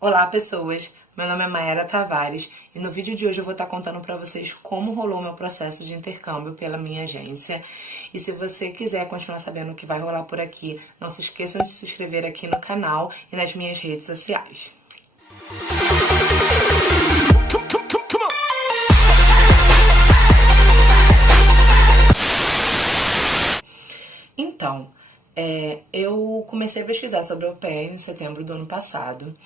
Olá, pessoas! Meu nome é Mayara Tavares e no vídeo de hoje eu vou estar contando para vocês como rolou meu processo de intercâmbio pela minha agência. E se você quiser continuar sabendo o que vai rolar por aqui, não se esqueçam de se inscrever aqui no canal e nas minhas redes sociais. Então, eu comecei a pesquisar sobre au pair em setembro do ano passado.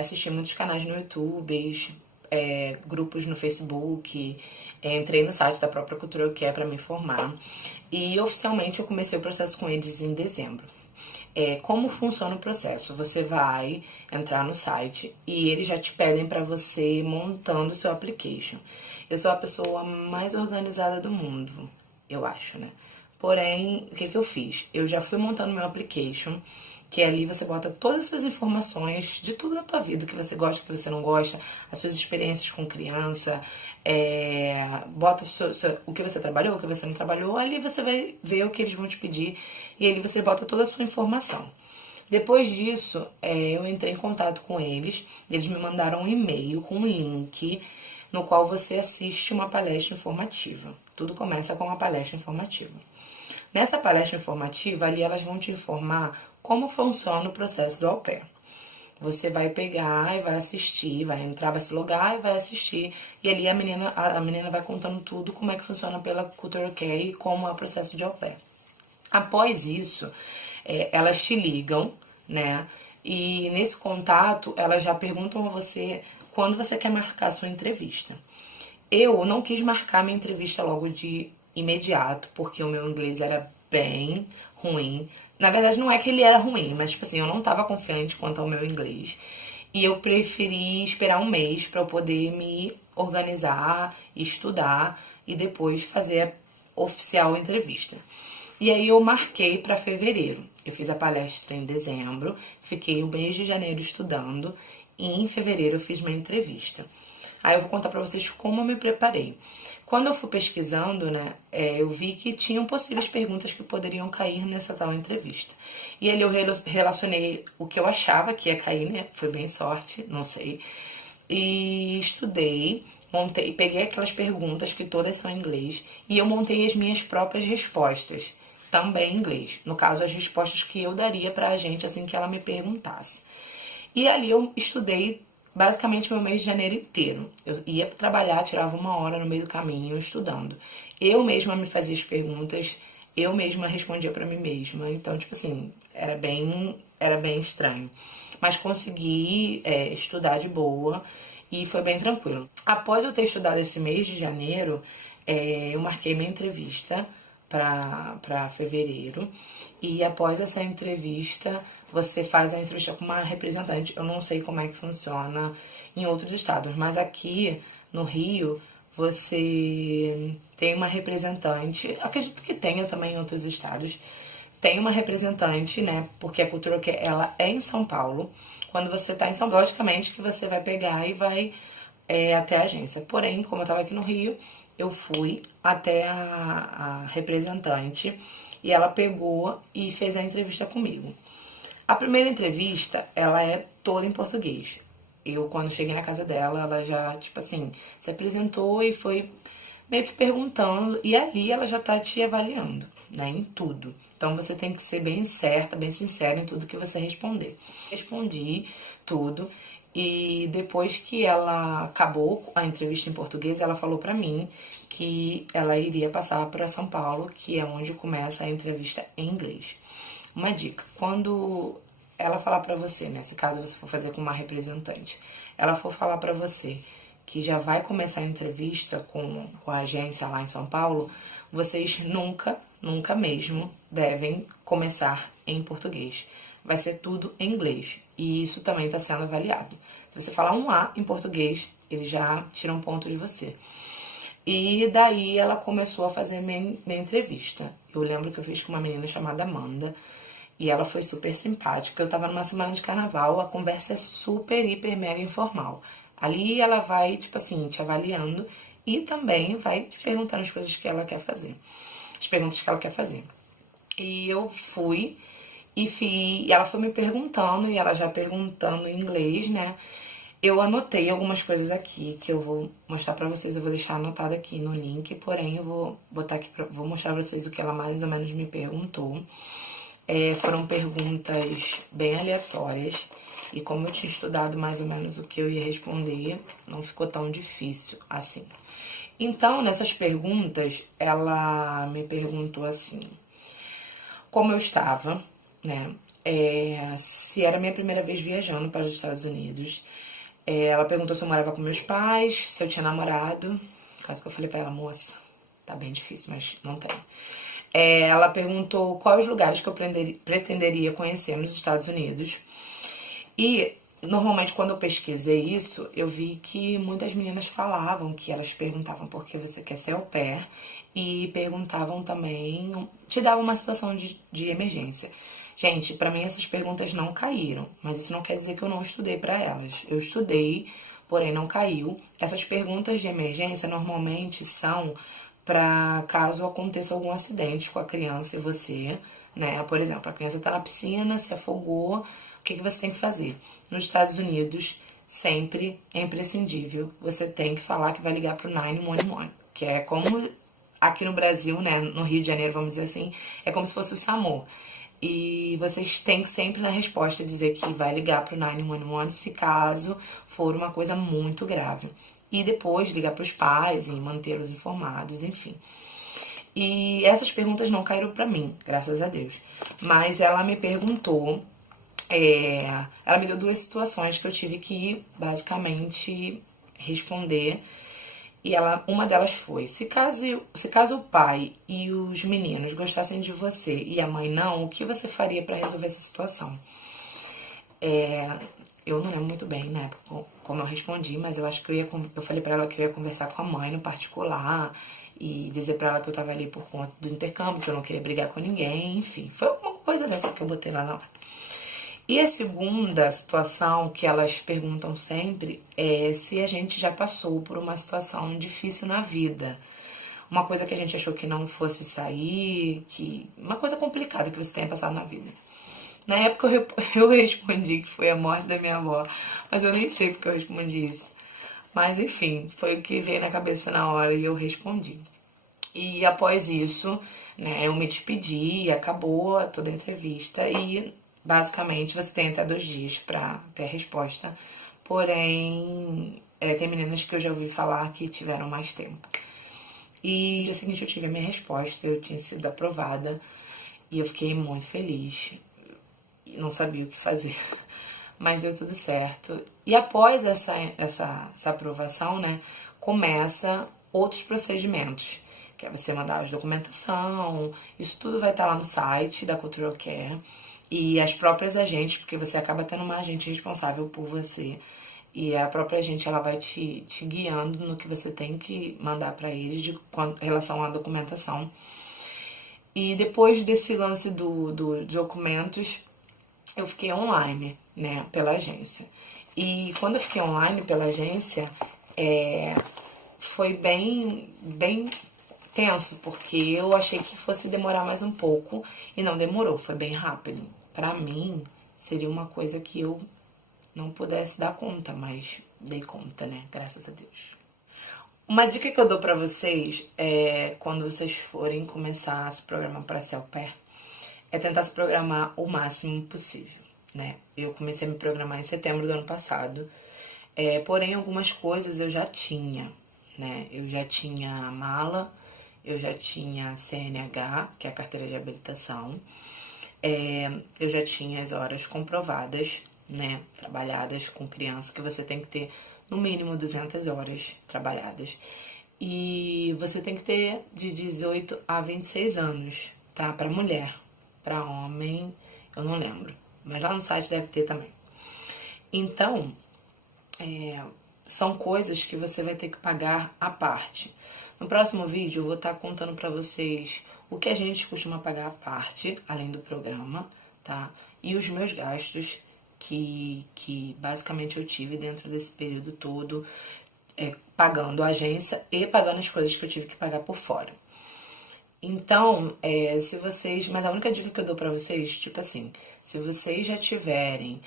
Assisti muitos canais no YouTube, grupos no Facebook, entrei no site da própria Cultura que é para me informar. E oficialmente eu comecei o processo com eles em dezembro. Como funciona o processo? Você vai entrar no site e eles já te pedem para você ir montando o seu application. Eu sou a pessoa mais organizada do mundo, eu acho, né? Porém, o que eu fiz? Eu já fui montando meu application, que ali você bota todas as suas informações de tudo na tua vida, o que você gosta, o que você não gosta, as suas experiências com criança, bota o que você trabalhou, o que você não trabalhou, ali você vai ver o que eles vão te pedir e ali você bota toda a sua informação. Depois disso, eu entrei em contato com eles, eles me mandaram um e-mail com um link no qual você assiste uma palestra informativa. Tudo começa com uma palestra informativa. Nessa palestra informativa, ali elas vão te informar como funciona o processo do au pair. Você vai pegar e vai assistir, vai entrar, vai se logar e vai assistir. E ali a menina vai contando tudo, como é que funciona pela Culture Care e como é o processo de au pair. Após isso, elas te ligam, né? E nesse contato, elas já perguntam a você quando você quer marcar a sua entrevista. Eu não quis marcar minha entrevista logo de imediato, porque o meu inglês era bem ruim. Na verdade, não é que ele era ruim, mas, tipo assim, eu não tava confiante quanto ao meu inglês. E eu preferi esperar um mês para eu poder me organizar, estudar e depois fazer a oficial entrevista. E aí eu marquei para fevereiro. Eu fiz a palestra em dezembro, fiquei o mês de janeiro estudando e em fevereiro eu fiz minha entrevista. Aí eu vou contar pra vocês como eu me preparei. Quando eu fui pesquisando, né, eu vi que tinham possíveis perguntas que poderiam cair nessa tal entrevista. E ali eu relacionei o que eu achava que ia cair, né, foi bem sorte, não sei. E estudei, montei, peguei aquelas perguntas que todas são em inglês e eu montei as minhas próprias respostas, também em inglês. No caso, as respostas que eu daria pra gente assim que ela me perguntasse. E ali eu estudei basicamente meu mês de janeiro inteiro. Eu ia trabalhar, tirava uma hora no meio do caminho estudando. Eu mesma me fazia as perguntas, eu mesma respondia pra mim mesma. Então, tipo assim, era bem estranho. Mas consegui estudar de boa e foi bem tranquilo. Após eu ter estudado esse mês de janeiro, eu marquei minha entrevista para fevereiro. E após essa entrevista, você faz a entrevista com uma representante. Eu não sei como é que funciona em outros estados, mas aqui no Rio você tem uma representante. Acredito que tenha também em outros estados. Tem uma representante, né? Porque a Cultura que ela é em São Paulo. Quando você tá em São Paulo, logicamente que você vai pegar e vai até a agência. Porém, como eu tava aqui no Rio, eu fui até a representante e ela pegou e fez a entrevista comigo. A primeira entrevista, ela é toda em português. Eu, quando cheguei na casa dela, ela já, tipo assim, se apresentou e foi meio que perguntando, e ali ela já tá te avaliando, né, em tudo. Então você tem que ser bem certa, bem sincera em tudo que você responder. Respondi tudo. E depois que ela acabou a entrevista em português, ela falou pra mim que ela iria passar para São Paulo, que é onde começa a entrevista em inglês. Uma dica, quando ela falar pra você, né, se caso você for fazer com uma representante, ela for falar pra você que já vai começar a entrevista com a agência lá em São Paulo, vocês nunca mesmo devem começar em português. Vai ser tudo em inglês. E isso também está sendo avaliado. Se você falar um A em português, eles já tiram um ponto de você. E daí ela começou a fazer minha entrevista. Eu lembro que eu fiz com uma menina chamada Amanda. E ela foi super simpática. Eu tava numa semana de carnaval, a conversa é super, hiper, mega informal. Ali ela vai, tipo assim, te avaliando e também vai te perguntando as coisas que ela quer fazer. As perguntas que ela quer fazer. E eu fui E ela foi me perguntando, e ela já perguntando em inglês, né? Eu anotei algumas coisas aqui que eu vou mostrar pra vocês. Eu vou deixar anotado aqui no link, porém eu vou botar aqui, vou mostrar pra vocês o que ela mais ou menos me perguntou. Foram perguntas bem aleatórias. E como eu tinha estudado mais ou menos o que eu ia responder, não ficou tão difícil assim. Então, nessas perguntas, ela me perguntou assim: como eu estava, né? Se era a minha primeira vez viajando para os Estados Unidos. Ela perguntou se eu morava com meus pais, se eu tinha namorado. Quase que eu falei pra ela, moça, tá bem difícil, mas não tem. Ela perguntou quais lugares que eu pretenderia conhecer nos Estados Unidos. E normalmente quando eu pesquisei isso, eu vi que muitas meninas falavam que elas perguntavam por que você quer ser au pair e perguntavam também, te davam uma situação de emergência. Gente, pra mim essas perguntas não caíram, mas isso não quer dizer que eu não estudei pra elas. Eu estudei, porém não caiu. Essas perguntas de emergência normalmente são para caso aconteça algum acidente com a criança e você, né? Por exemplo, a criança tá na piscina, se afogou, o que você tem que fazer? Nos Estados Unidos, sempre é imprescindível, você tem que falar que vai ligar pro 911, que é como aqui no Brasil, né, no Rio de Janeiro, vamos dizer assim, é como se fosse o SAMU. E vocês têm que sempre na resposta dizer que vai ligar pro 911 se caso for uma coisa muito grave. E depois ligar pros pais e mantê-los informados, enfim. E essas perguntas não caíram pra mim, graças a Deus. Mas ela me perguntou, ela me deu duas situações que eu tive que basicamente responder. E uma delas foi: se caso o pai e os meninos gostassem de você e a mãe não, o que você faria pra resolver essa situação? Eu não lembro muito bem, né, como eu respondi, mas eu acho que eu falei pra ela que eu ia conversar com a mãe no particular e dizer pra ela que eu tava ali por conta do intercâmbio, que eu não queria brigar com ninguém, enfim. Foi uma coisa dessa que eu botei lá na hora. E a segunda situação que elas perguntam sempre é se a gente já passou por uma situação difícil na vida. Uma coisa que a gente achou que não fosse sair, uma coisa complicada que você tenha passado na vida. Na época eu respondi que foi a morte da minha avó, mas eu nem sei porque eu respondi isso. Mas enfim, foi o que veio na cabeça na hora e eu respondi. E após isso, né, eu me despedi, acabou toda a entrevista e basicamente você tem até 2 dias pra ter a resposta. Porém, tem meninas que eu já ouvi falar que tiveram mais tempo. E no dia seguinte eu tive a minha resposta, eu tinha sido aprovada e eu fiquei muito feliz. Não sabia o que fazer, mas deu tudo certo. E após essa aprovação, né, começa outros procedimentos, que é você mandar a documentação, isso tudo vai estar lá no site da Cultural Care, e as próprias agentes, porque você acaba tendo uma agente responsável por você, e a própria agente ela vai te guiando no que você tem que mandar para eles em relação à documentação. E depois desse lance dos documentos, eu fiquei online, né, pela agência. E quando eu fiquei online pela agência, foi bem tenso, porque eu achei que fosse demorar mais um pouco e não demorou, foi bem rápido. Pra mim, seria uma coisa que eu não pudesse dar conta, mas dei conta, né, graças a Deus. Uma dica que eu dou pra vocês é quando vocês forem começar a se programar para ser au pair, é tentar se programar o máximo possível, né? Eu comecei a me programar em setembro do ano passado, porém algumas coisas eu já tinha, né? Eu já tinha a mala, eu já tinha a CNH, que é a carteira de habilitação, eu já tinha as horas comprovadas, né? Trabalhadas com criança, que você tem que ter no mínimo 200 horas trabalhadas. E você tem que ter de 18 a 26 anos, tá? Pra mulher. Pra homem, eu não lembro. Mas lá no site deve ter também. Então, são coisas que você vai ter que pagar à parte. No próximo vídeo eu vou estar contando pra vocês o que a gente costuma pagar à parte, além do programa, tá? E os meus gastos que basicamente eu tive dentro desse período todo, pagando a agência e pagando as coisas que eu tive que pagar por fora. Então, se vocês... Mas a única dica que eu dou pra vocês, tipo assim, se vocês já tiverem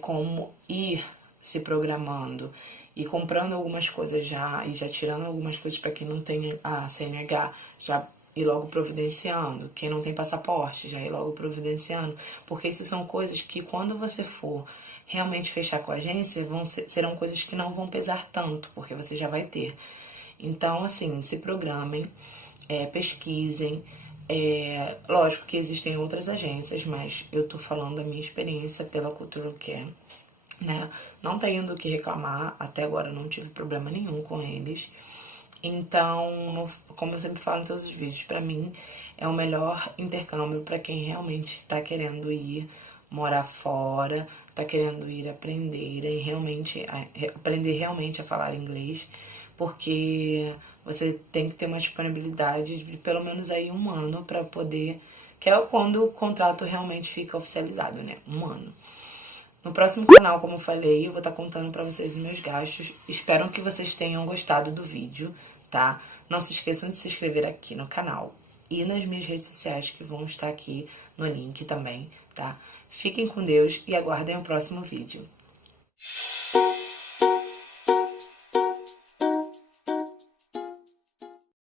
como ir se programando e comprando algumas coisas já, e já tirando algumas coisas para quem não tem a CNH, já ir logo providenciando. Quem não tem passaporte, já ir logo providenciando. Porque isso são coisas que quando você for realmente fechar com a agência, serão coisas que não vão pesar tanto, porque você já vai ter. Então, assim, se programem, pesquisem. Lógico que existem outras agências, mas eu tô falando da minha experiência pela Cultural Care, né? Não tenho do que reclamar, até agora não tive problema nenhum com eles. Então, como eu sempre falo em todos os vídeos, pra mim é o melhor intercâmbio pra quem realmente tá querendo ir morar fora, tá querendo ir aprender e realmente aprender realmente a falar inglês, porque você tem que ter uma disponibilidade de pelo menos aí 1 ano pra poder, que é quando o contrato realmente fica oficializado, né? 1 ano. No próximo canal, como eu falei, eu vou estar contando pra vocês os meus gastos. Espero que vocês tenham gostado do vídeo, tá? Não se esqueçam de se inscrever aqui no canal e nas minhas redes sociais, que vão estar aqui no link também, tá? Fiquem com Deus e aguardem o próximo vídeo.